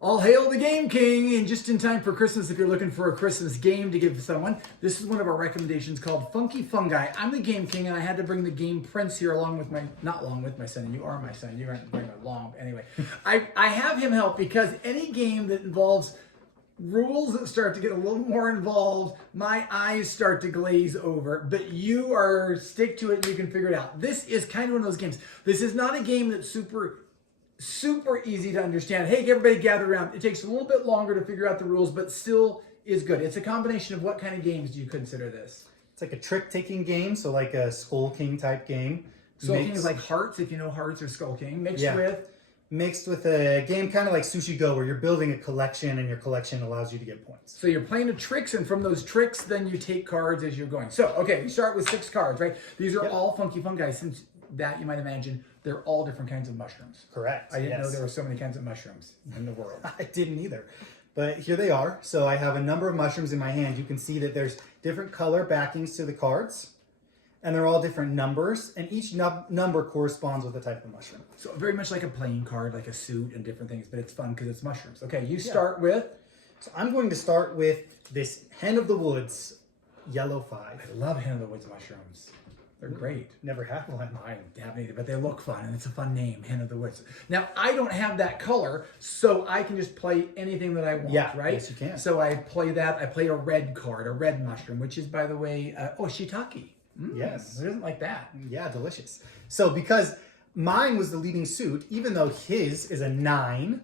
All hail the Game King, and just in time for Christmas if you're looking for a Christmas game to give someone. This is one of our recommendations called Funky Fungi. I'm the Game King, and I had to bring the Game Prince here along with not along with my son, and you are my son, you aren't bringing along. Anyway, I have him help because any game that involves rules that start to get a little more involved, my eyes start to glaze over, but you are stick to it and you can figure it out. This is kind of one of those games. This is not a game that's super easy to understand. Hey, everybody gather around. It takes a little bit longer to figure out the rules, but still is good. It's a combination of what kind of games do you consider this? It's like a trick-taking game, so like a Skull King type game. Skull King is like Hearts, if you know Hearts or Skull King, mixed with a game kind of like Sushi Go, where you're building a collection and your collection allows you to get points. So you're playing the tricks, and from those tricks, then you take cards as you're going. So, okay, we start with 6 cards, right? These are all Funky Fungi. Since that, you might imagine, they're all different kinds of mushrooms. Correct. I didn't know there were so many kinds of mushrooms in the world. I didn't either. But here they are. So I have a number of mushrooms in my hand. You can see that there's different color backings to the cards. And they're all different numbers. And each number corresponds with a type of mushroom. So very much like a playing card, like a suit and different things. But it's fun because it's mushrooms. Okay, you start with? So I'm going to start with this Hen of the Woods Yellow 5. I love Hen of the Woods mushrooms. They're great. Never had one. I haven't either, but they look fun, and it's a fun name, Hen of the Woods. Now, I don't have that color, so I can just play anything that I want, right? Yes, you can. So I play that. I play a red card, a red mushroom, which is, by the way, shiitake. Yes. Who doesn't like that? Yeah, delicious. So because mine was the leading suit, even though his is a 9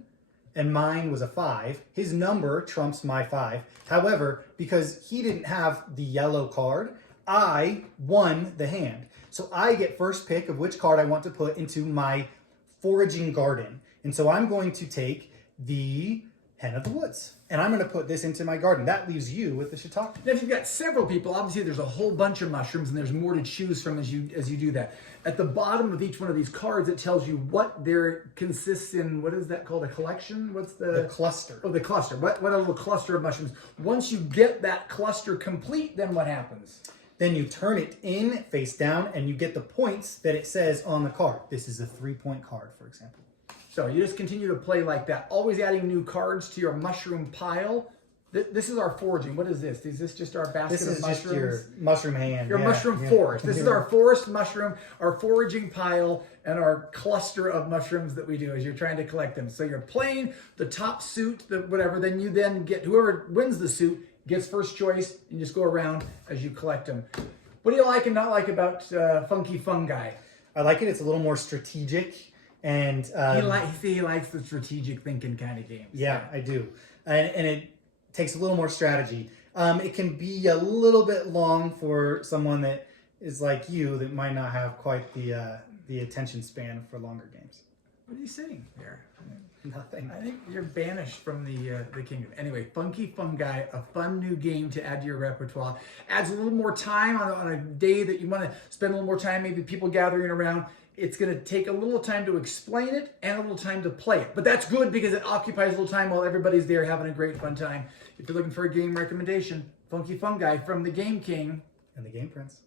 and mine was a 5, his number trumps my 5. However, because he didn't have the yellow card, I won the hand. So I get first pick of which card I want to put into my foraging garden. And so I'm going to take the Hen of the Woods. And I'm going to put this into my garden. That leaves you with the shiitake. Now, if you've got several people, obviously there's a whole bunch of mushrooms, and there's more to choose from as you do that. At the bottom of each one of these cards, it tells you what there consists in. What is that called? A collection? What's the cluster? Oh, the cluster. What a little cluster of mushrooms. Once you get that cluster complete, then what happens? Then you turn it in face down and you get the points that it says on the card. This is a 3-point card, for example. So you just continue to play like that, always adding new cards to your mushroom pile. This is our foraging. What is this? Is this just our basket of mushrooms? This is just your mushroom hand. Your mushroom forest. This is our forest mushroom, our foraging pile, and our cluster of mushrooms that we do as you're trying to collect them. So you're playing the top suit, whatever, then you then get, whoever wins the suit gets first choice, and just go around as you collect them. What do you like and not like about Funky Fungi? I like it. It's a little more strategic. And he likes the strategic thinking kind of games. Yeah, I do. And it takes a little more strategy. It can be a little bit long for someone that is like you that might not have quite the attention span for longer games. What are you saying there? Nothing. I think you're banished from the kingdom. Anyway, Funky Fungi, a fun new game to add to your repertoire. Adds a little more time on a day that you want to spend a little more time, maybe people gathering around. It's going to take a little time to explain it and a little time to play it. But that's good because it occupies a little time while everybody's there having a great fun time. If you're looking for a game recommendation, Funky Fungi from the Game King and the Game Prince.